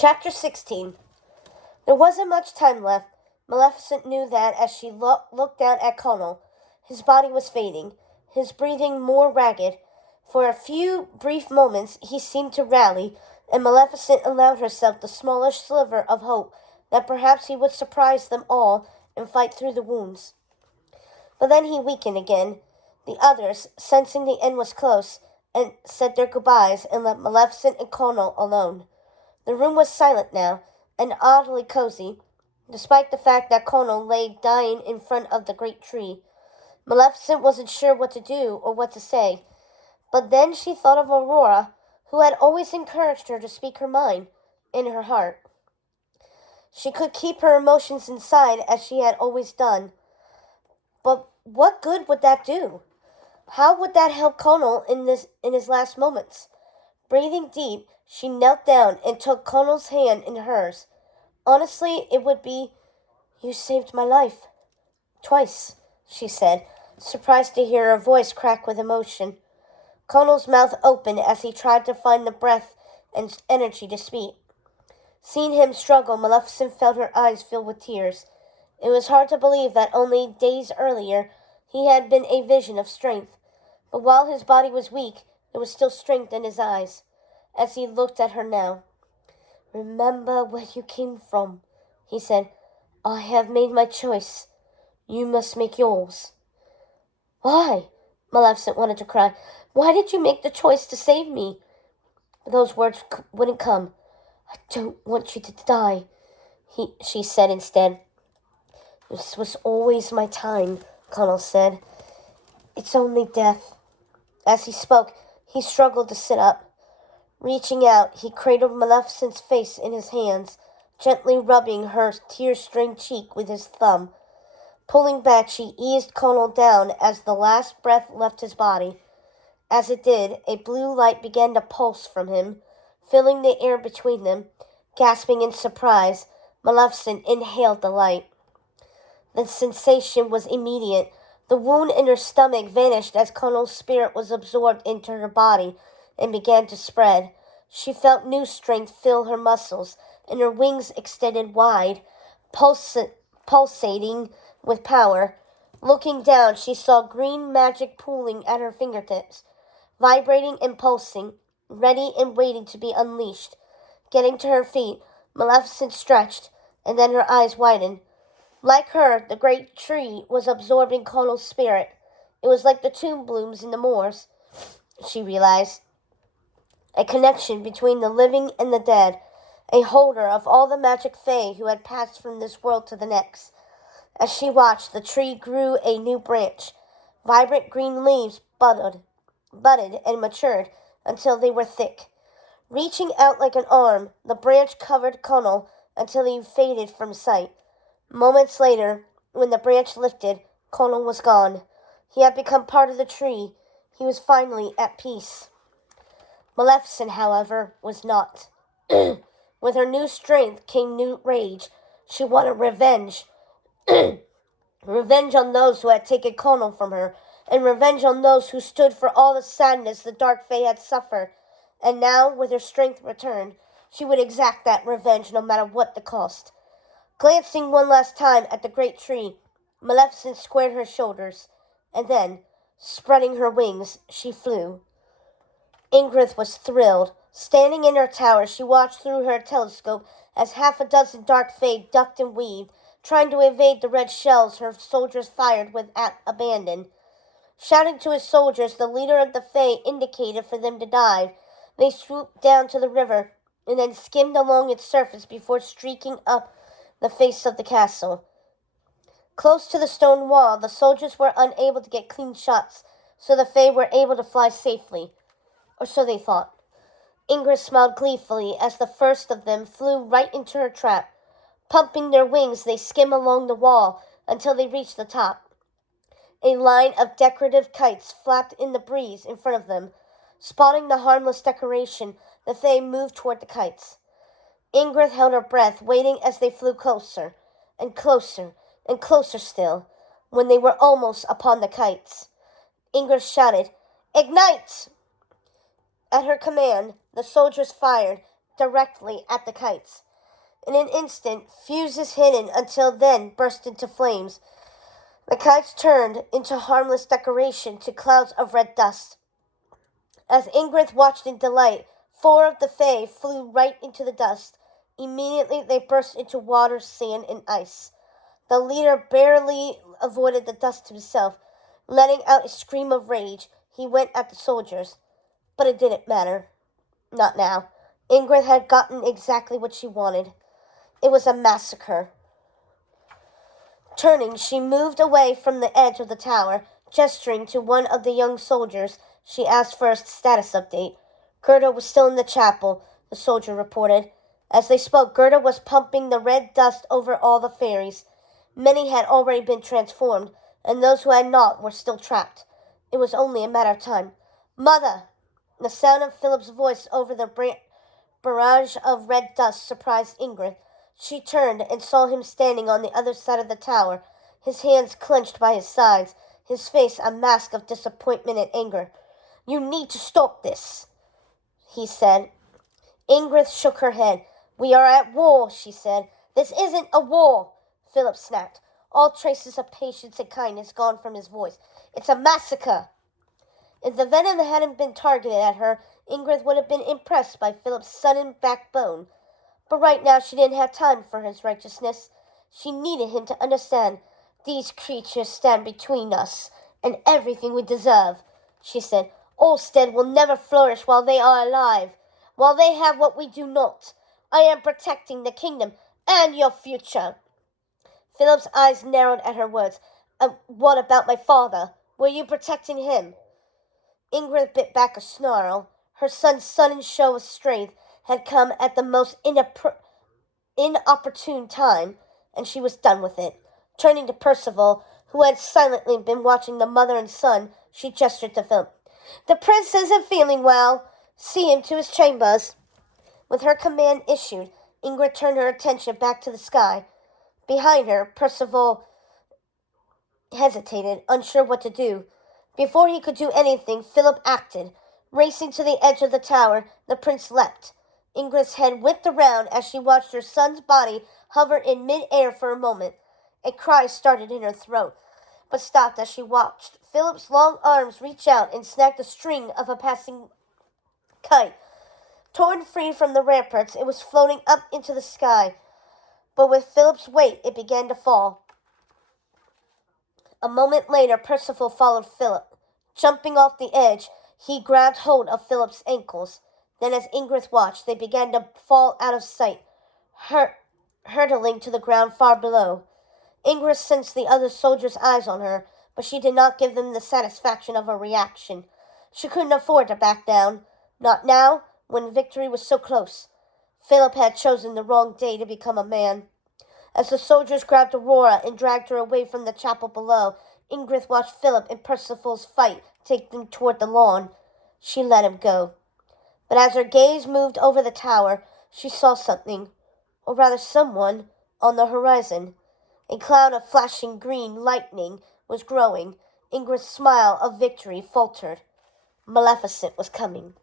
Chapter 16. There wasn't much time left. Maleficent knew that as she looked down at Conal. His body was fading, his breathing more ragged. For a few brief moments he seemed to rally, and Maleficent allowed herself the smallest sliver of hope that perhaps he would surprise them all and fight through the wounds. But then he weakened again. The others, sensing the end was close, and said their goodbyes and left Maleficent and Conal alone. The room was silent now, and oddly cozy, despite the fact that Conal lay dying in front of the great tree. Maleficent wasn't sure what to do or what to say, but then she thought of Aurora, who had always encouraged her to speak her mind in her heart. She could keep her emotions inside as she had always done. But what good would that do? How would that help Conal in his last moments? Breathing deep, she knelt down and took Conal's hand in hers. Honestly, it would be, "You saved my life. Twice," she said, surprised to hear her voice crack with emotion. Conal's mouth opened as he tried to find the breath and energy to speak. Seeing him struggle, Maleficent felt her eyes fill with tears. It was hard to believe that only days earlier he had been a vision of strength. But while his body was weak, there was still strength in his eyes. As he looked at her now, "Remember where you came from," he said. "I have made my choice. You must make yours." "Why?" Maleficent wanted to cry. "Why did you make the choice to save me?" But those words wouldn't come. "I don't want you to die," she said instead. "This was always my time," Conal said. "It's only death." As he spoke, he struggled to sit up. Reaching out, he cradled Maleficent's face in his hands, gently rubbing her tear-stained cheek with his thumb. Pulling back, she eased Conal down as the last breath left his body. As it did, a blue light began to pulse from him, filling the air between them. Gasping in surprise, Maleficent inhaled the light. The sensation was immediate. The wound in her stomach vanished as Conal's spirit was absorbed into her body and began to spread. She felt new strength fill her muscles, and her wings extended wide, pulsating with power. Looking down, she saw green magic pooling at her fingertips, vibrating and pulsing, ready and waiting to be unleashed. Getting to her feet, Maleficent stretched, and then her eyes widened. Like her, the great tree was absorbing Conal's spirit. It was like the tomb blooms in the moors, she realized. A connection between the living and the dead, a holder of all the magic fae who had passed from this world to the next. As she watched, the tree grew a new branch. Vibrant green leaves budded and matured until they were thick. Reaching out like an arm, the branch covered Conal until he faded from sight. Moments later, when the branch lifted, Conal was gone. He had become part of the tree. He was finally at peace. Maleficent, however, was not. With her new strength came new rage. She wanted revenge. Revenge on those who had taken Conal from her, and revenge on those who stood for all the sadness the dark fae had suffered. And now, with her strength returned, she would exact that revenge no matter what the cost. Glancing one last time at the great tree, Maleficent squared her shoulders, and then, spreading her wings, she flew. Ingrid was thrilled. Standing in her tower, she watched through her telescope as half a dozen dark fae ducked and weaved, trying to evade the red shells her soldiers fired with abandon. Shouting to his soldiers, the leader of the fae indicated for them to dive. They swooped down to the river and then skimmed along its surface before streaking up the face of the castle. Close to the stone wall, the soldiers were unable to get clean shots, so the fae were able to fly safely. Or so they thought. Ingrid smiled gleefully as the first of them flew right into her trap. Pumping their wings, they skimmed along the wall until they reached the top. A line of decorative kites flapped in the breeze in front of them. Spotting the harmless decoration, the fae moved toward the kites. Ingrid held her breath, waiting as they flew closer, and closer, and closer still, when they were almost upon the kites. Ingrid shouted, "Ignite!" At her command, the soldiers fired, directly at the kites. In an instant, fuses hidden until then burst into flames. The kites turned into harmless decoration to clouds of red dust. As Ingrid watched in delight, 4 of the Fae flew right into the dust. Immediately they burst into water, sand, and ice. The leader barely avoided the dust himself. Letting out a scream of rage, he went at the soldiers. But it didn't matter. Not now. Ingrid had gotten exactly what she wanted. It was a massacre. Turning, she moved away from the edge of the tower. Gesturing to one of the young soldiers, she asked for a status update. Gerda was still in the chapel, the soldier reported. As they spoke, Gerda was pumping the red dust over all the fairies. Many had already been transformed, and those who had not were still trapped. It was only a matter of time. Mother! The sound of Philip's voice over the barrage of red dust surprised Ingrid. She turned and saw him standing on the other side of the tower, his hands clenched by his sides, his face a mask of disappointment and anger. You need to stop this, he said. Ingrid shook her head. We are at war, she said. This isn't a war, Philip snapped, all traces of patience and kindness gone from his voice. It's a massacre. If the venom hadn't been targeted at her, Ingrid would have been impressed by Philip's sudden backbone. But right now she didn't have time for his righteousness. She needed him to understand. These creatures stand between us and everything we deserve, she said. Olstead will never flourish while they are alive, while they have what we do not. I am protecting the kingdom and your future. Philip's eyes narrowed at her words. What about my father? Were you protecting him? Ingrid bit back a snarl. Her son's sudden show of strength had come at the most inopportune time, and she was done with it. Turning to Percival, who had silently been watching the mother and son, she gestured to Philip. The prince isn't feeling well. See him to his chambers. With her command issued, Ingrid turned her attention back to the sky. Behind her, Percival hesitated, unsure what to do. Before he could do anything, Philip acted. Racing to the edge of the tower, the prince leapt. Ingrid's head whipped around as she watched her son's body hover in mid-air for a moment. A cry started in her throat, but stopped as she watched Philip's long arms reach out and snag the string of a passing kite. Torn free from the ramparts, it was floating up into the sky, but with Philip's weight, it began to fall. A moment later, Percival followed Philip. Jumping off the edge, he grabbed hold of Philip's ankles. Then, as Ingrid watched, they began to fall out of sight, hurtling to the ground far below. Ingrid sensed the other soldiers' eyes on her, but she did not give them the satisfaction of a reaction. She couldn't afford to back down. Not now, when victory was so close. Philip had chosen the wrong day to become a man. As the soldiers grabbed Aurora and dragged her away from the chapel below, Ingrid watched Philip and Percival's fight take them toward the lawn. She let him go. But as her gaze moved over the tower, she saw something, or rather someone, on the horizon. A cloud of flashing green lightning was growing. Ingrid's smile of victory faltered. Maleficent was coming.